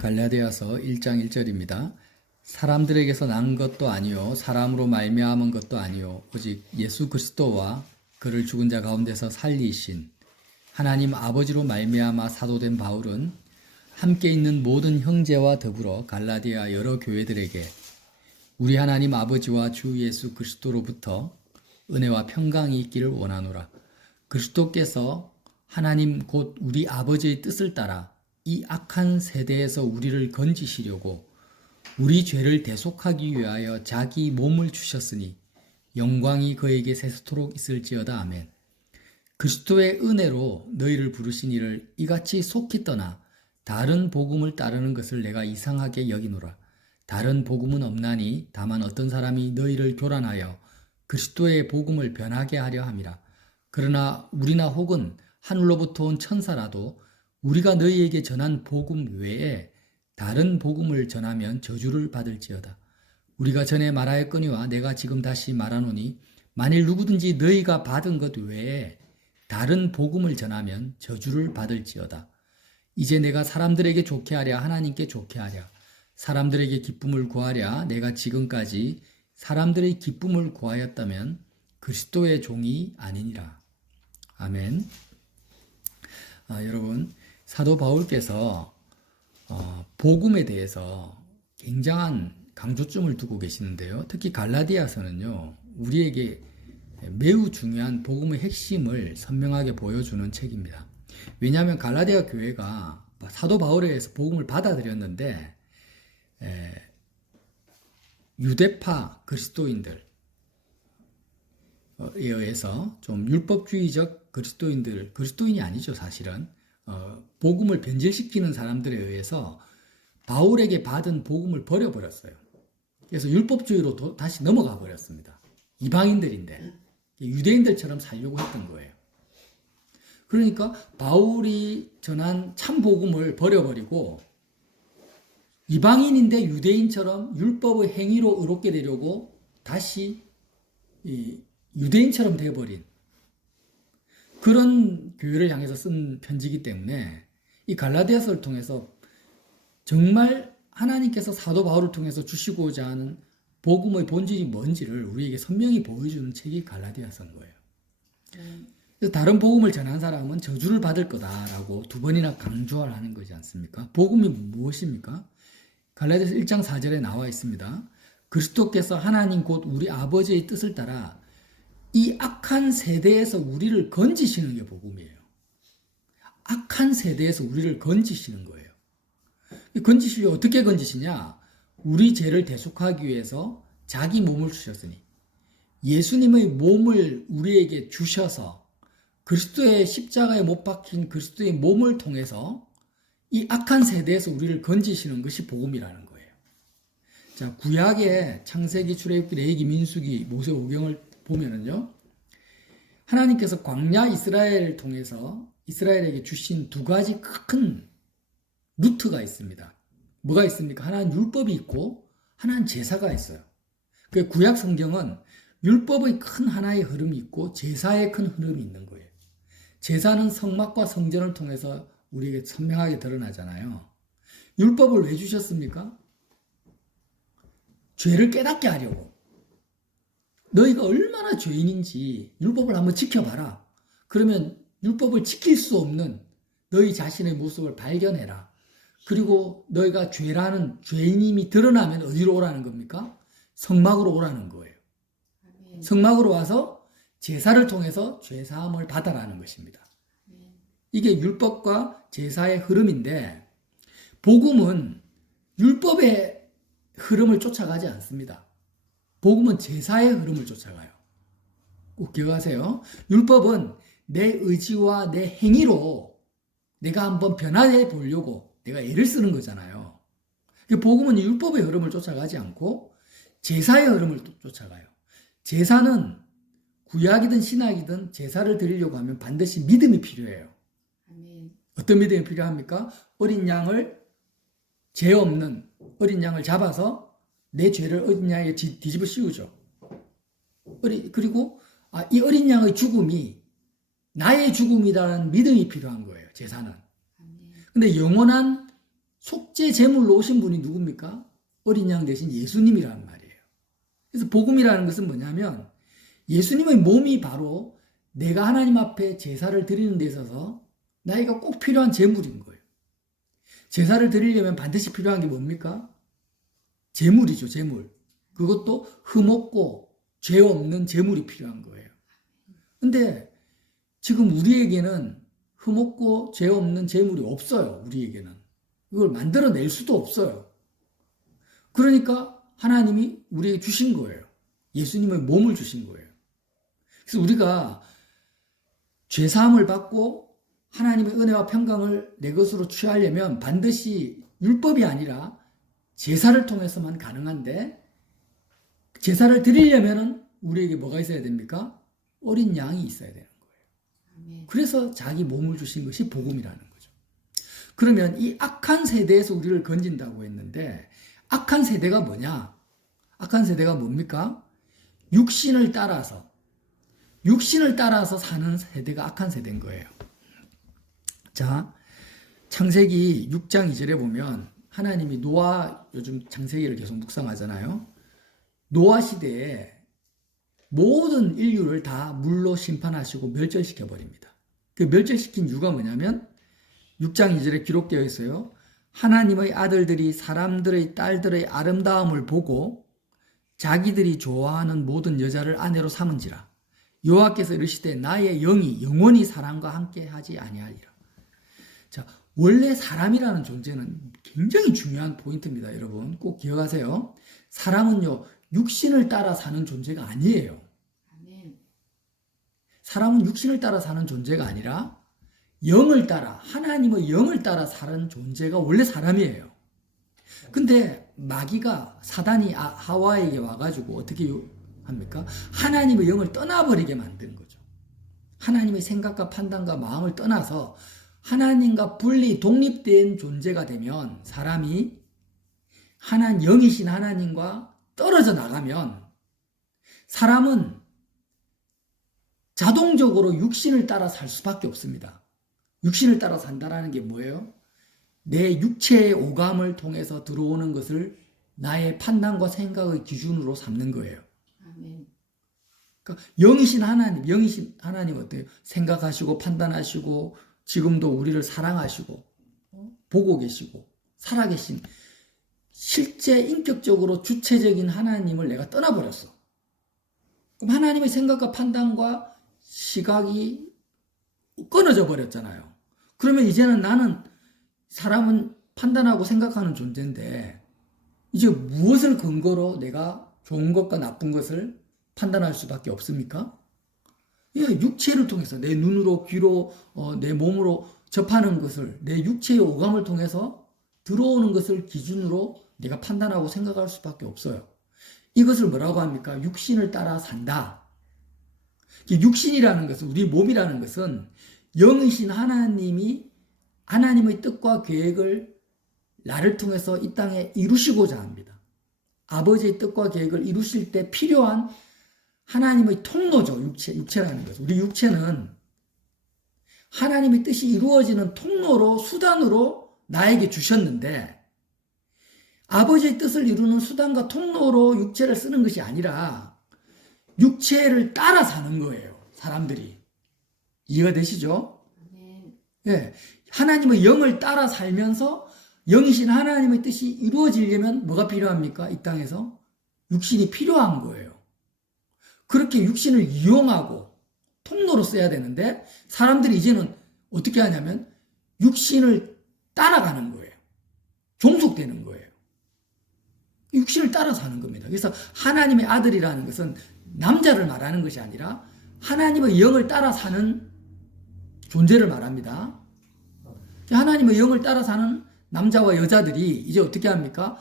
갈라디아서 1장 1절입니다. 사람들에게서 난 것도 아니요 사람으로 말미암은 것도 아니요 오직 예수 그리스도와 그를 죽은 자 가운데서 살리신 하나님 아버지로 말미암아 사도된 바울은 함께 있는 모든 형제와 더불어 갈라디아 여러 교회들에게 우리 하나님 아버지와 주 예수 그리스도로부터 은혜와 평강이 있기를 원하노라. 그리스도께서 하나님 곧 우리 아버지의 뜻을 따라 이 악한 세대에서 우리를 건지시려고 우리 죄를 대속하기 위하여 자기 몸을 주셨으니 영광이 그에게 세세토록 있을지어다. 아멘. 그리스도의 은혜로 너희를 부르신 이를 이같이 속히 떠나 다른 복음을 따르는 것을 내가 이상하게 여기노라. 다른 복음은 없나니 다만 어떤 사람이 너희를 교란하여 그리스도의 복음을 변하게 하려 함이라. 그러나 우리나 혹은 하늘로부터 온 천사라도 우리가 너희에게 전한 복음 외에 다른 복음을 전하면 저주를 받을지어다. 우리가 전에 말하였거니와 내가 지금 다시 말하노니 만일 누구든지 너희가 받은 것 외에 다른 복음을 전하면 저주를 받을지어다. 이제 내가 사람들에게 좋게 하랴 하나님께 좋게 하랴 사람들에게 기쁨을 구하랴 내가 지금까지 사람들의 기쁨을 구하였다면 그리스도의 종이 아니니라. 아멘. 여러분, 사도 바울께서 복음에 대해서 굉장한 강조점을 두고 계시는데요. 특히 갈라디아서는요, 우리에게 매우 중요한 복음의 핵심을 선명하게 보여주는 책입니다. 왜냐하면 갈라디아 교회가 사도 바울에 의해서 복음을 받아들였는데 유대파 그리스도인들에 의해서 좀 율법주의적 그리스도인이 아니죠, 사실은. 복음을 변질시키는 사람들에 의해서 바울에게 받은 복음을 버려버렸어요. 그래서 율법주의로 다시 넘어가 버렸습니다. 이방인들인데 유대인들처럼 살려고 했던 거예요. 그러니까 바울이 전한 참 복음을 버려버리고 이방인인데 유대인처럼 율법의 행위로 의롭게 되려고 다시 유대인처럼 되어버린 그런 교회를 향해서 쓴 편지이기 때문에 이 갈라디아서를 통해서 정말 하나님께서 사도 바울을 통해서 주시고자 하는 복음의 본질이 뭔지를 우리에게 선명히 보여주는 책이 갈라디아서인 거예요. 그래서 다른 복음을 전한 사람은 저주를 받을 거다라고 두 번이나 강조를 하는 거지 않습니까? 복음이 무엇입니까? 갈라디아서 1장 4절에 나와 있습니다. 그리스도께서 하나님 곧 우리 아버지의 뜻을 따라 이 악한 세대에서 우리를 건지시는 게 복음이에요. 악한 세대에서 우리를 건지시는 거예요. 건지시려 어떻게 건지시냐? 우리 죄를 대속하기 위해서 자기 몸을 주셨으니 예수님의 몸을 우리에게 주셔서 그리스도의 십자가에 못 박힌 그리스도의 몸을 통해서 이 악한 세대에서 우리를 건지시는 것이 복음이라는 거예요. 자, 구약의 창세기, 출애굽기, 레위기, 민수기, 모세 오경을 보면은요, 하나님께서 광야 이스라엘을 통해서 이스라엘에게 주신 두 가지 큰 루트가 있습니다. 뭐가 있습니까? 하나는 율법이 있고 하나는 제사가 있어요. 그 구약 성경은 율법의 큰 하나의 흐름이 있고 제사의 큰 흐름이 있는 거예요. 제사는 성막과 성전을 통해서 우리에게 선명하게 드러나잖아요. 율법을 왜 주셨습니까? 죄를 깨닫게 하려고. 너희가 얼마나 죄인인지 율법을 한번 지켜봐라. 그러면 율법을 지킬 수 없는 너희 자신의 모습을 발견해라. 그리고 너희가 죄인임이 드러나면 어디로 오라는 겁니까? 성막으로 오라는 거예요. 성막으로 와서 제사를 통해서 죄사함을 받아라는 것입니다. 이게 율법과 제사의 흐름인데 복음은 율법의 흐름을 쫓아가지 않습니다. 복음은 제사의 흐름을 쫓아가요. 꼭 기억하세요. 율법은 내 의지와 내 행위로 내가 한번 변화해 보려고 내가 애를 쓰는 거잖아요. 복음은 율법의 흐름을 쫓아가지 않고 제사의 흐름을 쫓아가요. 제사는 구약이든 신약이든 제사를 드리려고 하면 반드시 믿음이 필요해요. 어떤 믿음이 필요합니까? 죄 없는 어린 양을 잡아서 내 죄를 어린 양에 뒤집어 씌우죠. 그리고 이 어린 양의 죽음이 나의 죽음이라는 믿음이 필요한 거예요. 제사는. 근데 영원한 속죄 제물로 오신 분이 누굽니까? 어린 양 대신 예수님이라는 말이에요. 그래서 복음이라는 것은 뭐냐면 예수님의 몸이 바로 내가 하나님 앞에 제사를 드리는 데 있어서 나에게 꼭 필요한 제물인 거예요. 제사를 드리려면 반드시 필요한 게 뭡니까? 제물이죠, 제물. 그것도 흠없고 죄 없는 제물이 필요한 거예요. 근데 지금 우리에게는 흠없고 죄 없는 제물이 없어요. 우리에게는. 이걸 만들어낼 수도 없어요. 그러니까 하나님이 우리에게 주신 거예요. 예수님의 몸을 주신 거예요. 그래서 우리가 죄사함을 받고 하나님의 은혜와 평강을 내 것으로 취하려면 반드시 율법이 아니라 제사를 통해서만 가능한데, 제사를 드리려면 우리에게 뭐가 있어야 됩니까? 어린 양이 있어야 되는 거예요. 그래서 자기 몸을 주신 것이 복음이라는 거죠. 그러면 이 악한 세대에서 우리를 건진다고 했는데, 악한 세대가 뭐냐? 악한 세대가 뭡니까? 육신을 따라서 사는 세대가 악한 세대인 거예요. 자, 창세기 6장 2절에 보면 하나님이 노아, 요즘 창세기를 계속 묵상하잖아요. 노아 시대에 모든 인류를 다 물로 심판하시고 멸절시켜 버립니다. 그 멸절시킨 이유가 뭐냐면 6장 2절에 기록되어 있어요. 하나님의 아들들이 사람들의 딸들의 아름다움을 보고 자기들이 좋아하는 모든 여자를 아내로 삼은지라. 여호와께서 이르시되 나의 영이 영원히 사람과 함께 하지 아니하리라. 자, 원래 사람이라는 존재는 굉장히 중요한 포인트입니다. 여러분 꼭 기억하세요. 사람은요, 육신을 따라 사는 존재가 아니에요. 사람은 육신을 따라 사는 존재가 아니라 영을 따라, 하나님의 영을 따라 사는 존재가 원래 사람이에요. 근데 마귀가, 사단이 하와에게 와가지고 어떻게 합니까? 하나님의 영을 떠나버리게 만든 거죠. 하나님의 생각과 판단과 마음을 떠나서 하나님과 분리 독립된 존재가 되면, 사람이 영이신 하나님과 떨어져 나가면 사람은 자동적으로 육신을 따라 살 수밖에 없습니다. 육신을 따라 산다는 게 뭐예요? 내 육체의 오감을 통해서 들어오는 것을 나의 판단과 생각의 기준으로 삼는 거예요. 그러니까 영이신 하나님 어때요? 생각하시고 판단하시고 지금도 우리를 사랑하시고 보고 계시고 살아계신 실제 인격적으로 주체적인 하나님을 내가 떠나버렸어. 그럼 하나님의 생각과 판단과 시각이 끊어져 버렸잖아요. 그러면 이제는 사람은 판단하고 생각하는 존재인데 이제 무엇을 근거로 내가 좋은 것과 나쁜 것을 판단할 수밖에 없습니까? 예, 육체를 통해서 내 눈으로, 귀로, 내 몸으로 접하는 것을, 내 육체의 오감을 통해서 들어오는 것을 기준으로 내가 판단하고 생각할 수밖에 없어요. 이것을 뭐라고 합니까? 육신을 따라 산다. 육신이라는 것은, 우리 몸이라는 것은 영이신 하나님이 하나님의 뜻과 계획을 나를 통해서 이 땅에 이루시고자 합니다. 아버지의 뜻과 계획을 이루실 때 필요한 하나님의 통로죠. 육체라는 것은. 우리 육체는 하나님의 뜻이 이루어지는 통로로, 수단으로 나에게 주셨는데, 아버지의 뜻을 이루는 수단과 통로로 육체를 쓰는 것이 아니라 육체를 따라 사는 거예요. 사람들이. 이해가 되시죠? 네. 하나님의 영을 따라 살면서 영이신 하나님의 뜻이 이루어지려면 뭐가 필요합니까? 이 땅에서 육신이 필요한 거예요. 그렇게 육신을 이용하고 통로로 써야 되는데 사람들이 이제는 어떻게 하냐면 육신을 따라가는 거예요. 종속되는 거예요. 육신을 따라 사는 겁니다. 그래서 하나님의 아들이라는 것은 남자를 말하는 것이 아니라 하나님의 영을 따라 사는 존재를 말합니다. 하나님의 영을 따라 사는 남자와 여자들이 이제 어떻게 합니까?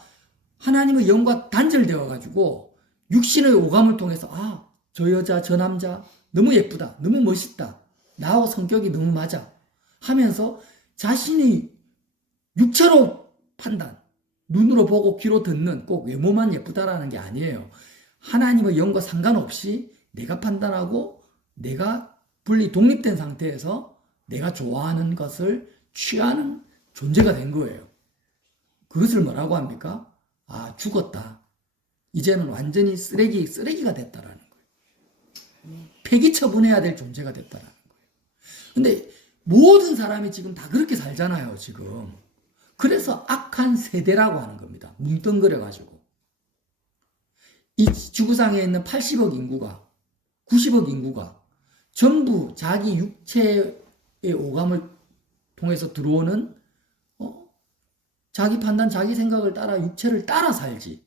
하나님의 영과 단절되어 가지고 육신의 오감을 통해서 저 여자, 저 남자 너무 예쁘다, 너무 멋있다, 나하고 성격이 너무 맞아 하면서 자신이 육체로 판단, 눈으로 보고 귀로 듣는, 꼭 외모만 예쁘다라는 게 아니에요. 하나님의 영과 상관없이 내가 판단하고 내가 분리 독립된 상태에서 내가 좋아하는 것을 취하는 존재가 된 거예요. 그것을 뭐라고 합니까? 아, 죽었다. 이제는 완전히 쓰레기가 됐다라는 거예요. 폐기 처분해야 될 존재가 됐다라는 거예요. 근데 모든 사람이 지금 다 그렇게 살잖아요, 지금. 그래서 악한 세대라고 하는 겁니다. 뭉뚱그려가지고. 이 지구상에 있는 80억 인구가, 90억 인구가 전부 자기 육체의 오감을 통해서 들어오는 자기 판단, 자기 생각을 따라 육체를 따라 살지.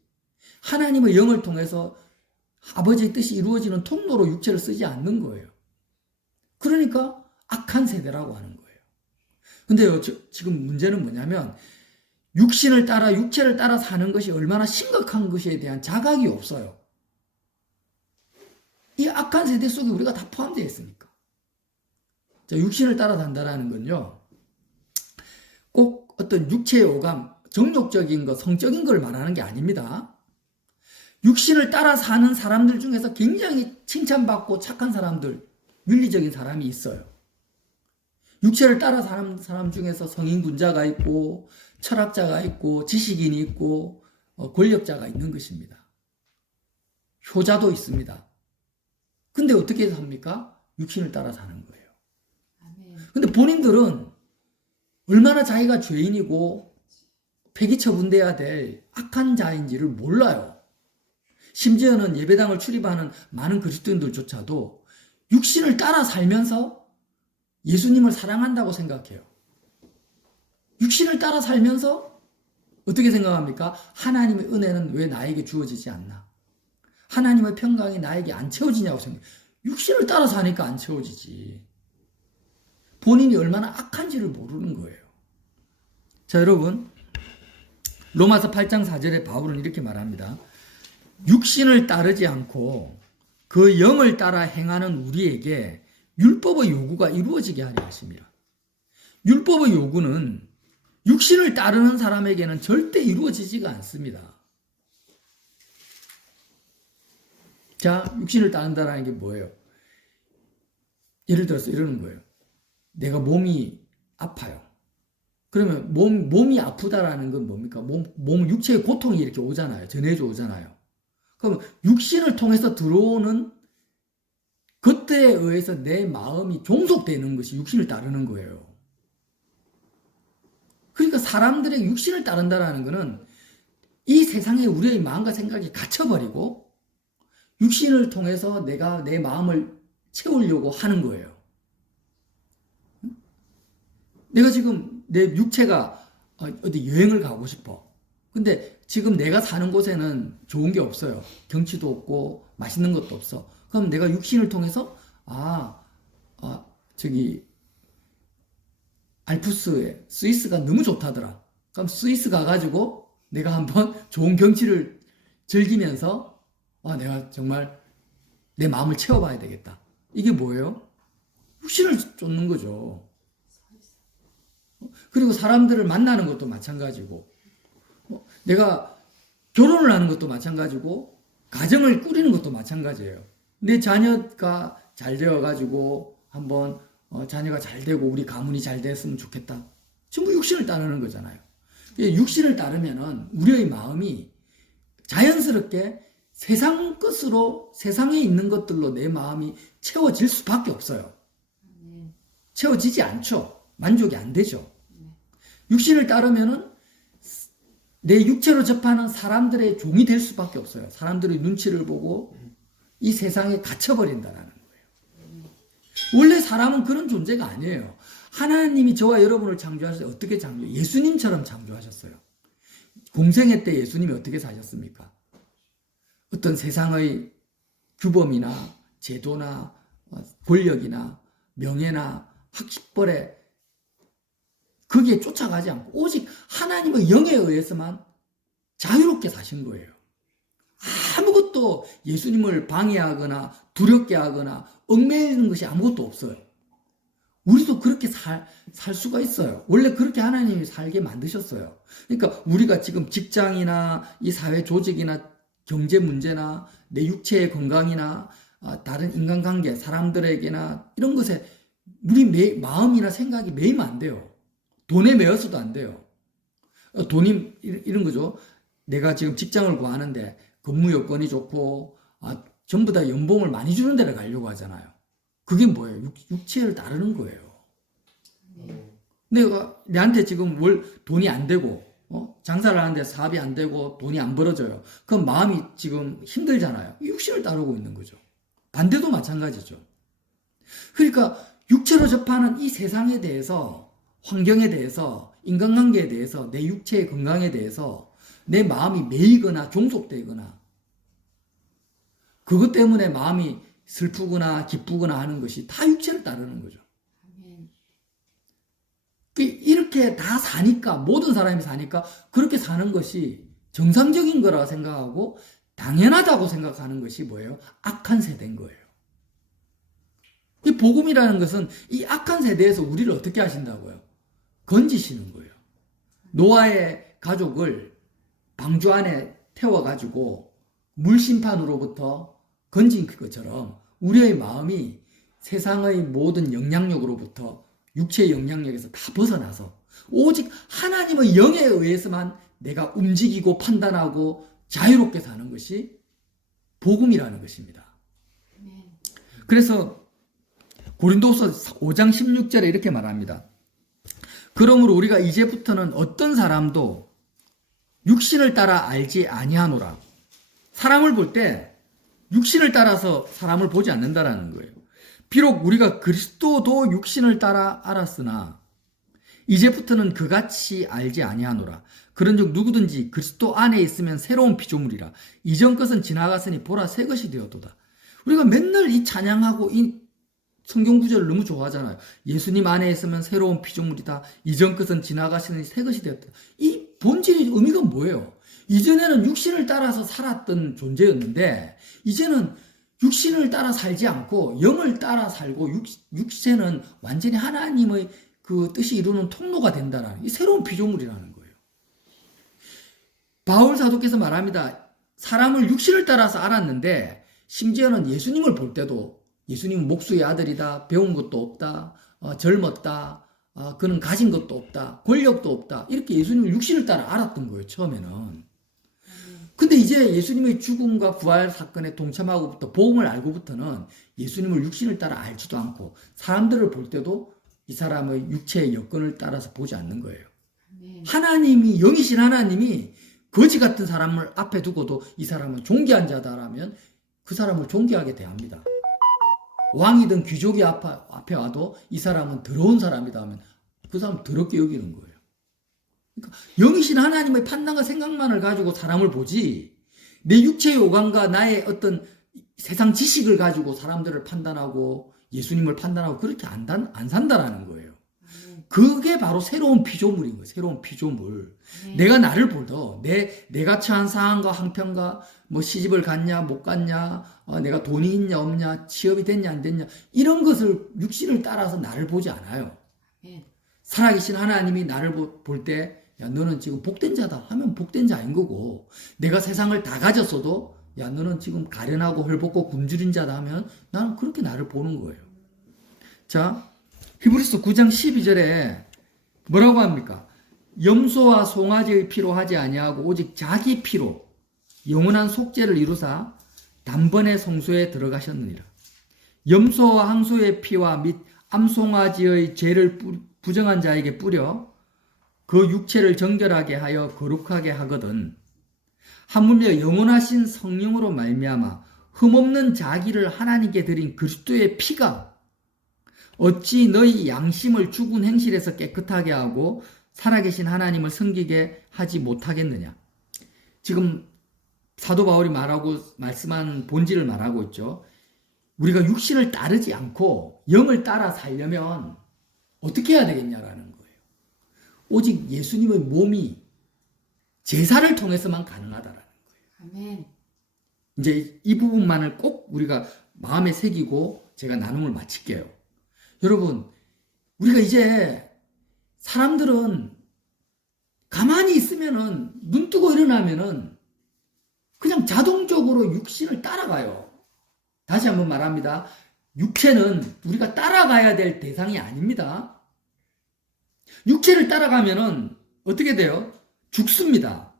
하나님의 영을 통해서 아버지의 뜻이 이루어지는 통로로 육체를 쓰지 않는 거예요. 그러니까 악한 세대라고 하는 거예요. 근데요, 지금 문제는 뭐냐면 육신을 따라 육체를 따라 사는 것이 얼마나 심각한 것에 대한 자각이 없어요. 이 악한 세대 속에 우리가 다 포함되어 있으니까. 자, 육신을 따라 산다라는 건요, 꼭 어떤 육체의 오감, 정욕적인 것, 성적인 걸 말하는 게 아닙니다. 육신을 따라 사는 사람들 중에서 굉장히 칭찬받고 착한 사람들, 윤리적인 사람이 있어요. 육체를 따라 사는 사람 중에서 성인군자가 있고 철학자가 있고 지식인이 있고 권력자가 있는 것입니다. 효자도 있습니다. 근데 어떻게 삽니까? 육신을 따라 사는 거예요. 근데 본인들은 얼마나 자기가 죄인이고 폐기 처분돼야 될 악한 자인지를 몰라요. 심지어는 예배당을 출입하는 많은 그리스도인들조차도 육신을 따라 살면서 예수님을 사랑한다고 생각해요. 육신을 따라 살면서 어떻게 생각합니까? 하나님의 은혜는 왜 나에게 주어지지 않나? 하나님의 평강이 나에게 안 채워지냐고 생각해요. 육신을 따라 사니까 안 채워지지. 본인이 얼마나 악한지를 모르는 거예요. 자, 여러분, 로마서 8장 4절에 바울은 이렇게 말합니다. 육신을 따르지 않고 그 영을 따라 행하는 우리에게 율법의 요구가 이루어지게 하려 하십니다. 율법의 요구는 육신을 따르는 사람에게는 절대 이루어지지가 않습니다. 자, 육신을 따른다는 게 뭐예요? 예를 들어서 이러는 거예요. 내가 몸이 아파요. 그러면 몸이 아프다라는 건 뭡니까? 몸 육체의 고통이 이렇게 오잖아요. 전해져 오잖아요. 그럼 육신을 통해서 들어오는 그때에 의해서 내 마음이 종속되는 것이 육신을 따르는 거예요. 그러니까 사람들의 육신을 따른다라는 것은 이 세상에 우리의 마음과 생각이 갇혀버리고 육신을 통해서 내가 내 마음을 채우려고 하는 거예요. 내가 지금 내 육체가 어디 여행을 가고 싶어. 근데 지금 내가 사는 곳에는 좋은 게 없어요. 경치도 없고 맛있는 것도 없어. 그럼 내가 육신을 통해서 저기 알프스에 스위스가 너무 좋다더라. 그럼 스위스 가가지고 내가 한번 좋은 경치를 즐기면서 내가 정말 내 마음을 채워봐야 되겠다. 이게 뭐예요? 육신을 쫓는 거죠. 그리고 사람들을 만나는 것도 마찬가지고 내가 결혼을 하는 것도 마찬가지고 가정을 꾸리는 것도 마찬가지예요. 내 자녀가 잘 되어가지고 한번 자녀가 잘 되고 우리 가문이 잘 됐으면 좋겠다. 전부 육신을 따르는 거잖아요. 육신을 따르면은 우리의 마음이 자연스럽게 세상 것으로 세상에 있는 것들로 내 마음이 채워질 수밖에 없어요. 채워지지 않죠. 만족이 안 되죠. 육신을 따르면은 내 육체로 접하는 사람들의 종이 될 수밖에 없어요. 사람들의 눈치를 보고 이 세상에 갇혀버린다는 거예요. 원래 사람은 그런 존재가 아니에요. 하나님이 저와 여러분을 창조하셔서 어떻게 창조해요? 예수님처럼 창조하셨어요. 공생애 때 예수님이 어떻게 사셨습니까? 어떤 세상의 규범이나 제도나 권력이나 명예나 학식벌에 거기에 쫓아가지 않고 오직 하나님의 영에 의해서만 자유롭게 사신 거예요. 아무것도 예수님을 방해하거나 두렵게 하거나 얽매이는 것이 아무것도 없어요. 우리도 그렇게 살 수가 있어요. 원래 그렇게 하나님이 살게 만드셨어요. 그러니까 우리가 지금 직장이나 이 사회 조직이나 경제 문제나 내 육체의 건강이나 다른 인간관계, 사람들에게나 이런 것에 우리 마음이나 생각이 매이면 안 돼요. 돈에 매여서도 안 돼요. 돈이 이런 거죠. 내가 지금 직장을 구하는데 근무 여건이 좋고 전부 다 연봉을 많이 주는 데를 가려고 하잖아요. 그게 뭐예요? 육체를 따르는 거예요. 내가 내한테 지금 돈이 안 되고 장사를 하는데 사업이 안 되고 돈이 안 벌어져요. 그럼 마음이 지금 힘들잖아요. 육신을 따르고 있는 거죠. 반대도 마찬가지죠. 그러니까 육체로 접하는 이 세상에 대해서, 환경에 대해서, 인간관계에 대해서, 내 육체의 건강에 대해서 내 마음이 매이거나 종속되거나 그것 때문에 마음이 슬프거나 기쁘거나 하는 것이 다 육체를 따르는 거죠. 이렇게 다 사니까, 모든 사람이 사니까 그렇게 사는 것이 정상적인 거라 생각하고 당연하다고 생각하는 것이 뭐예요? 악한 세대인 거예요. 이 복음이라는 것은 이 악한 세대에서 우리를 어떻게 하신다고요? 건지시는 거예요. 노아의 가족을 방주 안에 태워가지고 물심판으로부터 건진 것처럼 우리의 마음이 세상의 모든 영향력으로부터 육체의 영향력에서 다 벗어나서 오직 하나님의 영에 의해서만 내가 움직이고 판단하고 자유롭게 사는 것이 복음이라는 것입니다. 그래서 고린도서 5장 16절에 이렇게 말합니다. 그러므로 우리가 이제부터는 어떤 사람도 육신을 따라 알지 아니하노라. 사람을 볼 때 육신을 따라서 사람을 보지 않는다라는 거예요. 비록 우리가 그리스도도 육신을 따라 알았으나 이제부터는 그같이 알지 아니하노라. 그런즉 누구든지 그리스도 안에 있으면 새로운 피조물이라. 이전 것은 지나갔으니 보라 새 것이 되었도다. 우리가 맨날 이 찬양하고 이 성경 구절을 너무 좋아하잖아요. 예수님 안에 있으면 새로운 피조물이다. 이전 것은 지나가시니 새 것이 되었다. 이 본질의 의미가 뭐예요? 이전에는 육신을 따라서 살았던 존재였는데 이제는 육신을 따라 살지 않고 영을 따라 살고 육체는 완전히 하나님의 그 뜻이 이루는 통로가 된다는 이 새로운 피조물이라는 거예요. 바울 사도께서 말합니다. 사람을 육신을 따라서 알았는데 심지어는 예수님을 볼 때도 예수님은 목수의 아들이다. 배운 것도 없다. 젊었다. 그는 가진 것도 없다. 권력도 없다. 이렇게 예수님을 육신을 따라 알았던 거예요. 처음에는. 근데 이제 예수님의 죽음과 부활 사건에 동참하고부터 복음을 알고부터는 예수님을 육신을 따라 알지도 않고 사람들을 볼 때도 이 사람의 육체의 여건을 따라서 보지 않는 거예요. 하나님이 영이신 하나님이 거지 같은 사람을 앞에 두고도 이 사람은 존귀한 자다라면 그 사람을 존귀하게 대합니다. 왕이든 귀족이 앞에 와도 이 사람은 더러운 사람이다 하면 그 사람은 더럽게 여기는 거예요. 그러니까 영이신 하나님의 판단과 생각만을 가지고 사람을 보지 내 육체의 오감과 나의 어떤 세상 지식을 가지고 사람들을 판단하고 예수님을 판단하고 그렇게 안 산다라는 거예요. 그게 바로 새로운 피조물인 거예요. 새로운 피조물. 내가 나를 보더 내가 처한 상황과 형편과 뭐 시집을 갔냐 못 갔냐 내가 돈이 있냐 없냐 취업이 됐냐 안 됐냐 이런 것을 육신을 따라서 나를 보지 않아요. 살아계신 하나님이 나를 볼 때 야 너는 지금 복된 자다 하면 복된 자인 거고 내가 세상을 다 가졌어도 야 너는 지금 가련하고 헐벗고 굶주린 자다 하면 나는 그렇게 나를 보는 거예요. 자 히브리서 9장 12절에 뭐라고 합니까? 염소와 송아지의 피로 하지 아니하고 오직 자기 피로 영원한 속죄를 이루사 단번에 성소에 들어가셨느니라. 염소와 항소의 피와 및 암송아지의 죄를 부정한 자에게 뿌려 그 육체를 정결하게 하여 거룩하게 하거든 하물며 영원하신 성령으로 말미암아 흠없는 자기를 하나님께 드린 그리스도의 피가 어찌 너희 양심을 죽은 행실에서 깨끗하게 하고 살아계신 하나님을 섬기게 하지 못하겠느냐. 지금 사도 바울이 말씀하는 본질을 말하고 있죠. 우리가 육신을 따르지 않고 영을 따라 살려면 어떻게 해야 되겠냐라는 거예요. 오직 예수님의 몸이 제사를 통해서만 가능하다라는 거예요. 아멘. 이제 이 부분만을 꼭 우리가 마음에 새기고 제가 나눔을 마칠게요. 여러분, 우리가 이제 사람들은 가만히 있으면은 눈 뜨고 일어나면은 그냥 자동적으로 육신을 따라가요. 다시 한번 말합니다. 육체는 우리가 따라가야 될 대상이 아닙니다. 육체를 따라가면은 어떻게 돼요? 죽습니다.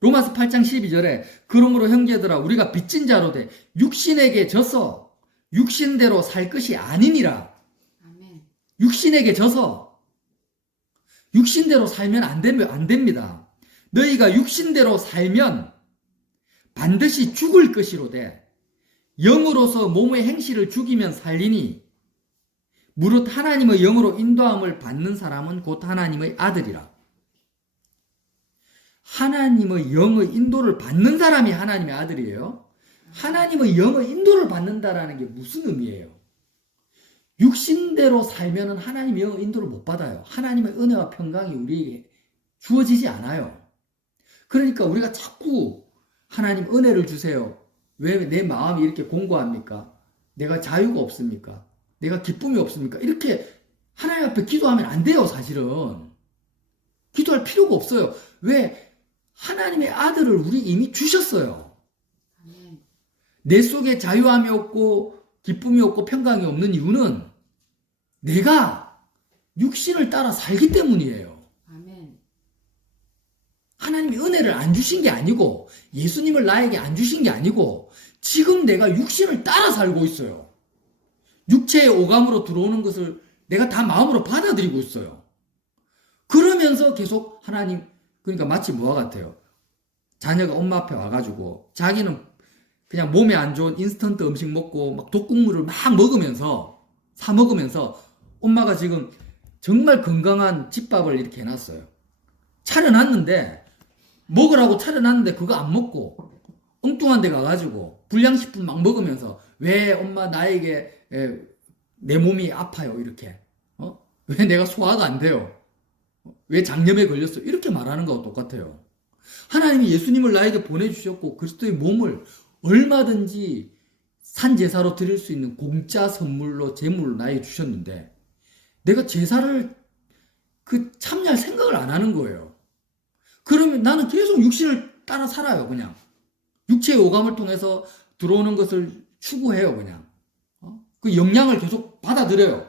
로마서 8장 12절에 그러므로 형제들아 우리가 빚진 자로 돼 육신에게 져서 육신대로 살 것이 아니니라. 아멘. 육신에게 져서 육신대로 살면 안 됩니다. 너희가 육신대로 살면 반드시 죽을 것이로되 영으로서 몸의 행실을 죽이면 살리니 무릇 하나님의 영으로 인도함을 받는 사람은 곧 하나님의 아들이라. 하나님의 영의 인도를 받는 사람이 하나님의 아들이에요. 하나님의 영의 인도를 받는다라는 게 무슨 의미예요? 육신대로 살면은 하나님의 영의 인도를 못 받아요. 하나님의 은혜와 평강이 우리에게 주어지지 않아요. 그러니까 우리가 자꾸 하나님 은혜를 주세요. 왜 내 마음이 이렇게 공고합니까? 내가 자유가 없습니까? 내가 기쁨이 없습니까? 이렇게 하나님 앞에 기도하면 안 돼요, 사실은. 기도할 필요가 없어요. 왜? 하나님의 아들을 우리 이미 주셨어요. 아멘. 내 속에 자유함이 없고 기쁨이 없고 평강이 없는 이유는 내가 육신을 따라 살기 때문이에요. 아멘. 하나님이 은혜를 안 주신 게 아니고 예수님을 나에게 안 주신 게 아니고 지금 내가 육신을 따라 살고 있어요. 육체의 오감으로 들어오는 것을 내가 다 마음으로 받아들이고 있어요. 그러면서 계속 하나님, 그러니까 마치 뭐와 같아요? 자녀가 엄마 앞에 와가지고 자기는 그냥 몸에 안 좋은 인스턴트 음식 먹고 막 독국물을 막 먹으면서 사 먹으면서 엄마가 지금 정말 건강한 집밥을 이렇게 해놨어요. 차려놨는데 먹으라고 차려놨는데 그거 안 먹고 엉뚱한 데 가가지고 불량식품 막 먹으면서 왜 엄마 나에게 내 몸이 아파요 이렇게 왜 내가 소화가 안 돼요? 왜 장염에 걸렸어? 이렇게 말하는 거와 똑같아요. 하나님이 예수님을 나에게 보내주셨고 그리스도의 몸을 얼마든지 산제사로 드릴 수 있는 공짜 선물로 제물로 나에게 주셨는데 내가 제사를 참여할 생각을 안 하는 거예요. 그러면 나는 계속 육신을 따라 살아요. 그냥 육체의 오감을 통해서 들어오는 것을 추구해요. 그냥 그 영향을 계속 받아들여요.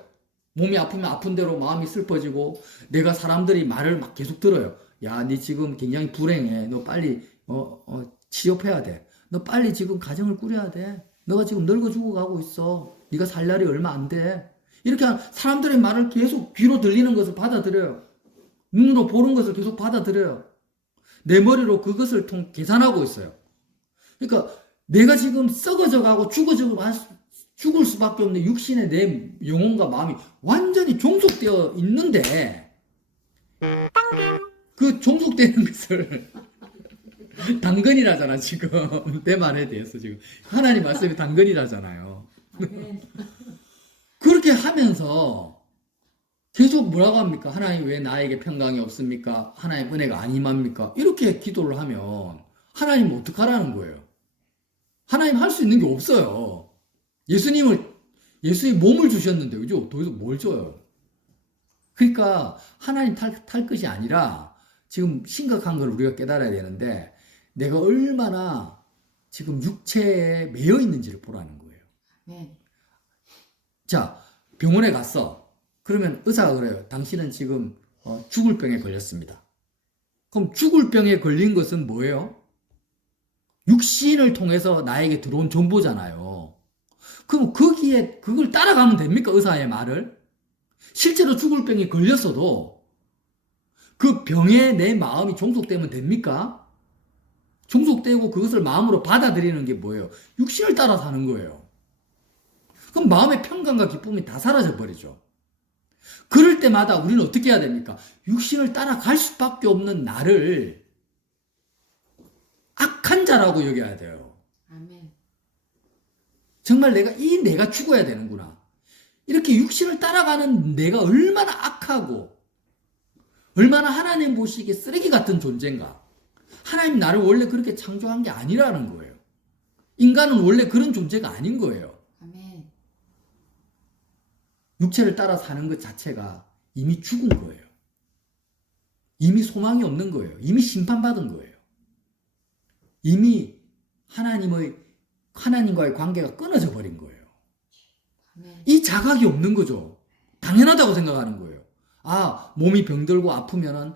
몸이 아프면 아픈 대로 마음이 슬퍼지고 내가 사람들이 말을 막 계속 들어요. 야, 니 지금 굉장히 불행해. 너 빨리 취업해야 돼. 너 빨리 지금 가정을 꾸려야 돼. 너가 지금 늙어 죽어가고 있어. 네가 살 날이 얼마 안 돼. 이렇게 사람들의 말을 계속 귀로 들리는 것을 받아들여요. 눈으로 보는 것을 계속 받아들여요. 내 머리로 그것을 계산하고 있어요. 그러니까 내가 지금 썩어져 가고 죽을 수밖에 없는 육신의 내 영혼과 마음이 완전히 종속되어 있는데 그 종속되는 것을 당근이라잖아 지금 내 말에 대해서 지금 하나님 말씀이 당근이라잖아요. 아멘. 그렇게 하면서 계속 뭐라고 합니까? 하나님 왜 나에게 평강이 없습니까? 하나님 은혜가 안 임합니까? 이렇게 기도를 하면 하나님 어떡하라는 거예요? 하나님 할 수 있는 게 없어요. 예수의 몸을 주셨는데 그죠? 더 이상 뭘 줘요? 그러니까 하나님 탈 것이 아니라 지금 심각한 걸 우리가 깨달아야 되는데 내가 얼마나 지금 육체에 매여 있는지를 보라는 거예요. 네. 자, 병원에 갔어. 그러면 의사가 그래요. 당신은 지금 죽을 병에 걸렸습니다. 그럼 죽을 병에 걸린 것은 뭐예요? 육신을 통해서 나에게 들어온 정보잖아요. 그럼 거기에 그걸 따라가면 됩니까? 의사의 말을? 실제로 죽을 병에 걸렸어도 그 병에 내 마음이 종속되면 됩니까? 종속되고 그것을 마음으로 받아들이는 게 뭐예요? 육신을 따라 사는 거예요. 그럼 마음의 평강과 기쁨이 다 사라져 버리죠. 그럴 때마다 우리는 어떻게 해야 됩니까? 육신을 따라갈 수밖에 없는 나를 악한 자라고 여겨야 돼요. 아멘. 정말 내가 죽어야 되는구나. 이렇게 육신을 따라가는 내가 얼마나 악하고 얼마나 하나님 보시기에 쓰레기 같은 존재인가. 하나님 나를 원래 그렇게 창조한 게 아니라는 거예요. 인간은 원래 그런 존재가 아닌 거예요. 아멘. 육체를 따라 사는 것 자체가 이미 죽은 거예요. 이미 소망이 없는 거예요. 이미 심판받은 거예요. 이미 하나님과의 관계가 끊어져 버린 거예요. 아멘. 이 자각이 없는 거죠. 당연하다고 생각하는 거예요. 아, 몸이 병들고 아프면은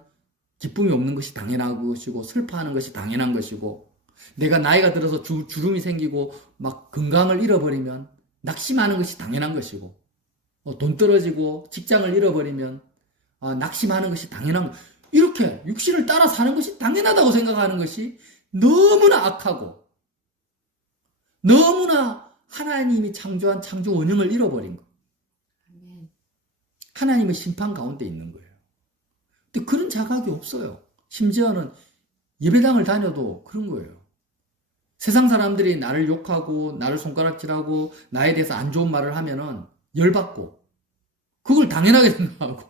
기쁨이 없는 것이 당연한 것이고 슬퍼하는 것이 당연한 것이고 내가 나이가 들어서 주름이 생기고 막 건강을 잃어버리면 낙심하는 것이 당연한 것이고 돈 떨어지고 직장을 잃어버리면 낙심하는 것이 당연한 것. 이렇게 육신을 따라 사는 것이 당연하다고 생각하는 것이 너무나 악하고 너무나 하나님이 창조한 창조 원형을 잃어버린 것. 아멘. 하나님의 심판 가운데 있는 거예요. 근데 그런 자각이 없어요. 심지어는 예배당을 다녀도 그런 거예요. 세상 사람들이 나를 욕하고 나를 손가락질하고 나에 대해서 안 좋은 말을 하면은 열받고 그걸 당연하게 생각하고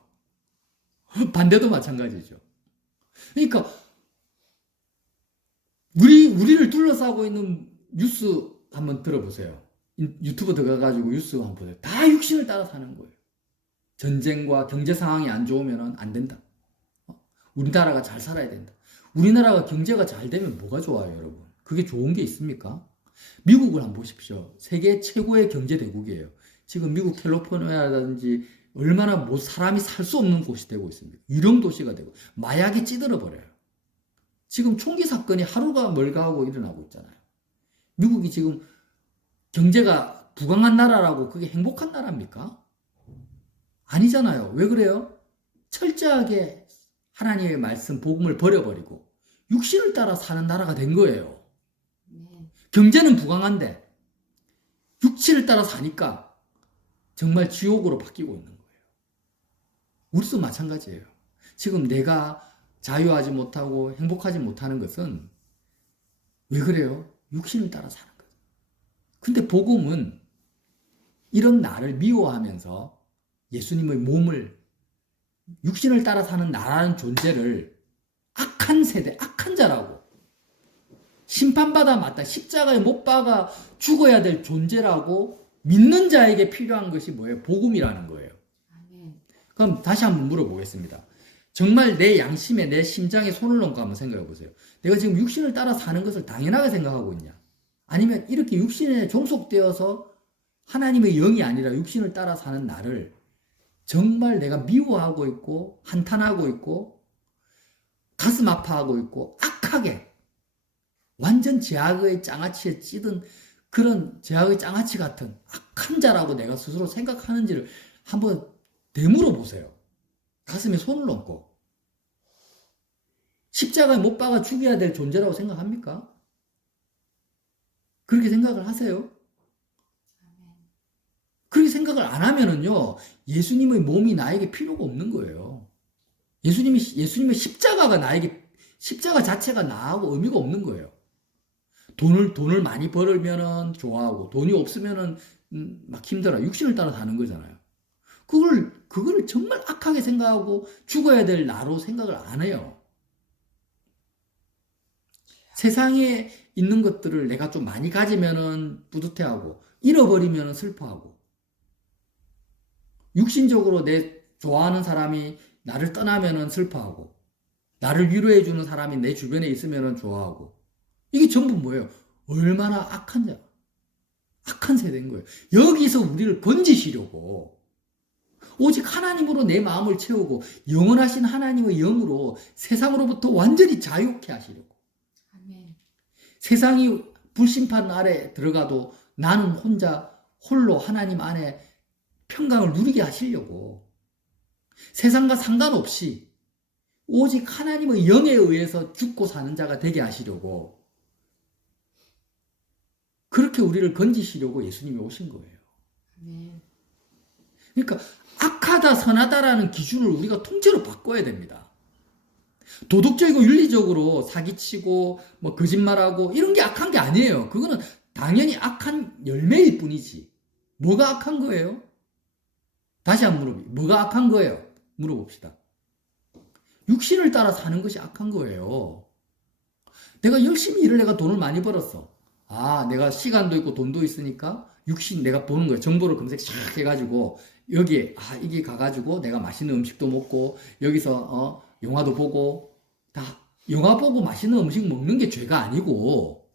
반대도 마찬가지죠. 그러니까 우리를 둘러싸고 있는 뉴스 한번 들어보세요. 유튜브 들어가가지고 뉴스 한번 보세요. 다 육신을 따라 사는 거예요. 전쟁과 경제 상황이 안 좋으면 안 된다. 우리나라가 잘 살아야 된다. 우리나라가 경제가 잘 되면 뭐가 좋아요, 여러분? 그게 좋은 게 있습니까? 미국을 한번 보십시오. 세계 최고의 경제 대국이에요. 지금 미국 캘리포니아라든지 얼마나 사람이 살 수 없는 곳이 되고 있습니다. 유령 도시가 되고 마약이 찌들어 버려요. 지금 총기 사건이 하루가 멀가하고 일어나고 있잖아요. 미국이 지금 경제가 부강한 나라라고 그게 행복한 나라입니까? 아니잖아요. 왜 그래요? 철저하게 하나님의 말씀, 복음을 버려버리고 육신을 따라 사는 나라가 된 거예요. 아멘. 경제는 부강한데 육신을 따라 사니까 정말 지옥으로 바뀌고 있는 거예요. 우리도 마찬가지예요. 지금 내가 자유하지 못하고 행복하지 못하는 것은 왜 그래요? 육신을 따라 사는 거예요. 근데 복음은 이런 나를 미워하면서 예수님의 몸을 육신을 따라 사는 나라는 존재를 악한 세대, 악한 자라고 심판받아 마땅 십자가에 못 박아 죽어야 될 존재라고 믿는 자에게 필요한 것이 뭐예요? 복음이라는 거예요. 아멘. 그럼 다시 한번 물어보겠습니다. 정말 내 양심에 내 심장에 손을 얹고 한번 생각해 보세요. 내가 지금 육신을 따라 사는 것을 당연하게 생각하고 있냐? 아니면 이렇게 육신에 종속되어서 하나님의 영이 아니라 육신을 따라 사는 나를 정말 내가 미워하고 있고 한탄하고 있고 가슴 아파하고 있고 악하게 완전 제약의 장아찌에 찌든 그런 제약의 장아찌 같은 악한 자라고 내가 스스로 생각하는지를 한번 되물어 보세요. 가슴에 손을 얹고 십자가에 못 박아 죽여야 될 존재라고 생각합니까? 그렇게 생각을 하세요? 그렇게 생각을 안 하면은요, 예수님의 몸이 나에게 필요가 없는 거예요. 예수님의 십자가가 십자가 자체가 나하고 의미가 없는 거예요. 돈을 많이 벌면은 좋아하고, 돈이 없으면은, 막 힘들어. 육신을 따라 사는 거잖아요. 그걸 정말 악하게 생각하고 죽어야 될 나로 생각을 안 해요. 세상에 있는 것들을 내가 좀 많이 가지면은 뿌듯해하고, 잃어버리면은 슬퍼하고, 육신적으로 내 좋아하는 사람이 나를 떠나면은 슬퍼하고, 나를 위로해주는 사람이 내 주변에 있으면은 좋아하고, 이게 전부 뭐예요? 얼마나 악한 세대인 거예요. 여기서 우리를 건지시려고, 오직 하나님으로 내 마음을 채우고, 영원하신 하나님의 영으로 세상으로부터 완전히 자유케 하시려고. 아멘. 세상이 불심판 아래 들어가도 나는 홀로 하나님 안에 평강을 누리게 하시려고 세상과 상관없이 오직 하나님의 영에 의해서 죽고 사는 자가 되게 하시려고 그렇게 우리를 건지시려고 예수님이 오신 거예요. 아멘. 그러니까 악하다 선하다라는 기준을 우리가 통째로 바꿔야 됩니다. 도덕적이고 윤리적으로 사기치고 뭐 거짓말하고 이런 게 악한 게 아니에요. 그거는 당연히 악한 열매일 뿐이지. 뭐가 악한 거예요? 다시 한번 뭐가 악한 거예요? 물어봅시다. 육신을 따라 사는 것이 악한 거예요. 내가 열심히 일을 내가 돈을 많이 벌었어. 내가 시간도 있고 돈도 있으니까 육신 내가 보는 거예요. 정보를 검색 싹 해가지고 여기에 이게 가가지고 내가 맛있는 음식도 먹고 여기서 영화도 보고 다 영화 보고 맛있는 음식 먹는 게 죄가 아니고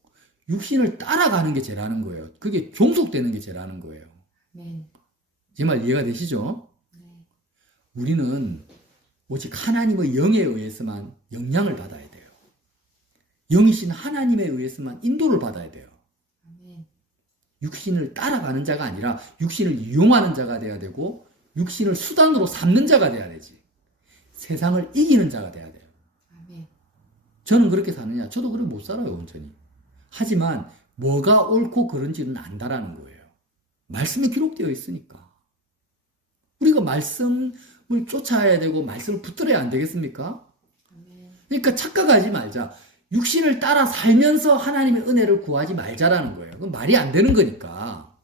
육신을 따라가는 게 죄라는 거예요. 그게 종속되는 게 죄라는 거예요. 아멘. 제 말 이해가 되시죠? 네. 우리는 오직 하나님의 영에 의해서만 영향을 받아야 돼요. 영이신 하나님에 의해서만 인도를 받아야 돼요. 아멘. 육신을 따라가는 자가 아니라 육신을 이용하는 자가 돼야 되고 육신을 수단으로 삼는 자가 돼야 되지. 세상을 이기는 자가 돼야 돼요. 아멘. 저는 그렇게 사느냐? 저도 그렇게 못 살아요, 온전히. 하지만 뭐가 옳고 그른지는 안다라는 거예요. 말씀에 기록되어 있으니까. 우리가 말씀을 쫓아야 되고 말씀을 붙들어야 안 되겠습니까? 아멘. 그러니까 착각하지 말자. 육신을 따라 살면서 하나님의 은혜를 구하지 말자라는 거예요. 그건 말이 안 되는 거니까.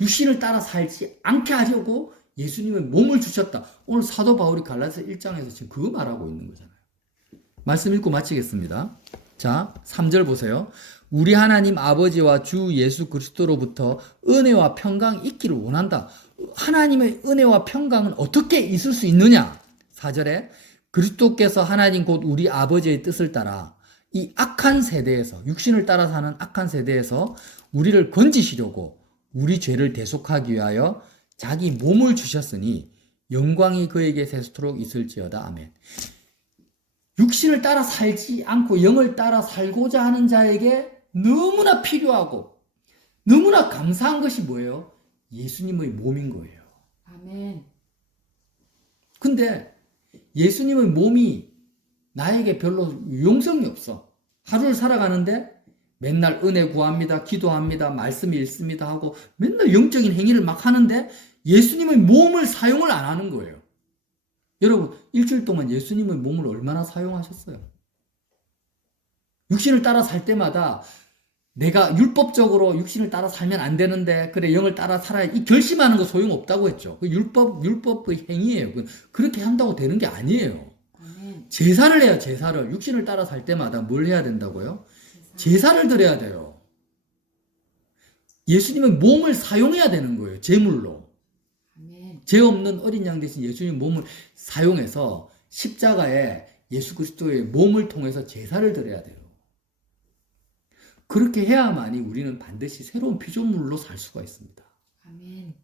육신을 따라 살지 않게 하려고 예수님의 몸을 주셨다. 오늘 사도 바울이 갈라디아서 1장에서 지금 그거 말하고 있는 거잖아요. 말씀 읽고 마치겠습니다. 자, 3절 보세요. 우리 하나님 아버지와 주 예수 그리스도로부터 은혜와 평강이 있기를 원한다. 하나님의 은혜와 평강은 어떻게 있을 수 있느냐? 4절에 그리스도께서 하나님 곧 우리 아버지의 뜻을 따라 이 악한 세대에서, 육신을 따라 사는 악한 세대에서 우리를 건지시려고 우리 죄를 대속하기 위하여 자기 몸을 주셨으니 영광이 그에게 세수토록 있을지어다. 아멘. 육신을 따라 살지 않고 영을 따라 살고자 하는 자에게 너무나 필요하고 너무나 감사한 것이 뭐예요? 예수님의 몸인 거예요. 아멘. 근데 예수님의 몸이 나에게 별로 유용성이 없어. 하루를 살아가는데 맨날 은혜 구합니다, 기도합니다, 말씀 읽습니다 하고 맨날 영적인 행위를 막 하는데 예수님의 몸을 사용을 안 하는 거예요. 여러분, 일주일 동안 예수님의 몸을 얼마나 사용하셨어요? 육신을 따라 살 때마다 내가 율법적으로 육신을 따라 살면 안 되는데 그래 영을 따라 살아야 이 결심하는 거 소용없다고 했죠. 그 율법의 행위예요. 그렇게 한다고 되는 게 아니에요. 아멘. 제사를 해야 제사를 육신을 따라 살 때마다 뭘 해야 된다고요? 제사를 드려야 돼요. 예수님의 몸을 사용해야 되는 거예요. 제물로. 아멘. 죄 없는 어린 양 대신 예수님의 몸을 사용해서 십자가에 예수 그리스도의 몸을 통해서 제사를 드려야 돼요. 그렇게 해야만이 우리는 반드시 새로운 피조물로 살 수가 있습니다. 아멘.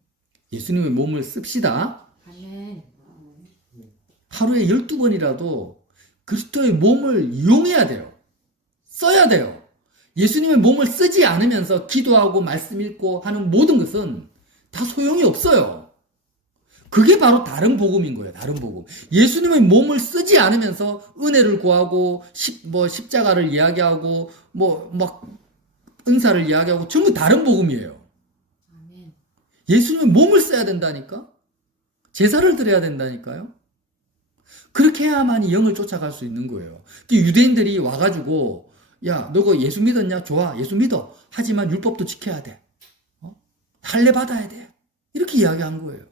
예수님의 몸을 씁시다. 아멘. 하루에 12번이라도 그리스도의 몸을 이용해야 돼요. 써야 돼요. 예수님의 몸을 쓰지 않으면서 기도하고 말씀 읽고 하는 모든 것은 다 소용이 없어요. 그게 바로 다른 복음인 거예요. 다른 복음. 예수님의 몸을 쓰지 않으면서 은혜를 구하고 십자가를 이야기하고 막 은사를 이야기하고 전부 다른 복음이에요. 아멘. 예수님의 몸을 써야 된다니까. 제사를 드려야 된다니까요. 그렇게 해야만이 영을 쫓아갈 수 있는 거예요. 유대인들이 와가지고 야, 너 예수 믿었냐? 좋아, 예수 믿어. 하지만 율법도 지켜야 돼. 할례 받아야 돼. 이렇게 이야기한 거예요.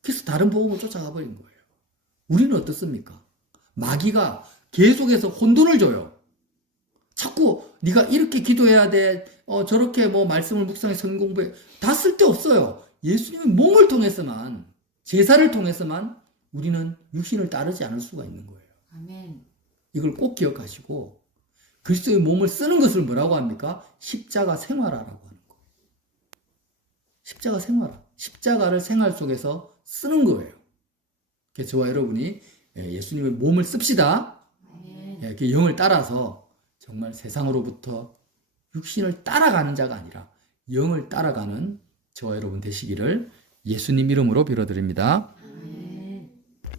그래서 다른 복음을 쫓아가 버린 거예요. 우리는 어떻습니까? 마귀가 계속해서 혼돈을 줘요. 자꾸 네가 이렇게 기도해야 돼. 저렇게 말씀을 묵상해 성경 공부해. 다 쓸데없어요. 예수님의 몸을 통해서만, 제사를 통해서만 우리는 육신을 따르지 않을 수가 있는 거예요. 아멘. 이걸 꼭 기억하시고 그리스도의 몸을 쓰는 것을 뭐라고 합니까? 십자가 생활화라고 하는 거예요. 십자가 생활화. 십자가를 생활 속에서 쓰는 거예요. 그래서 저와 여러분이 예수님의 몸을 씁시다. 아멘. 이렇게 영을 따라서 정말 세상으로부터 육신을 따라가는 자가 아니라 영을 따라가는 저와 여러분 되시기를 예수님 이름으로 빌어드립니다.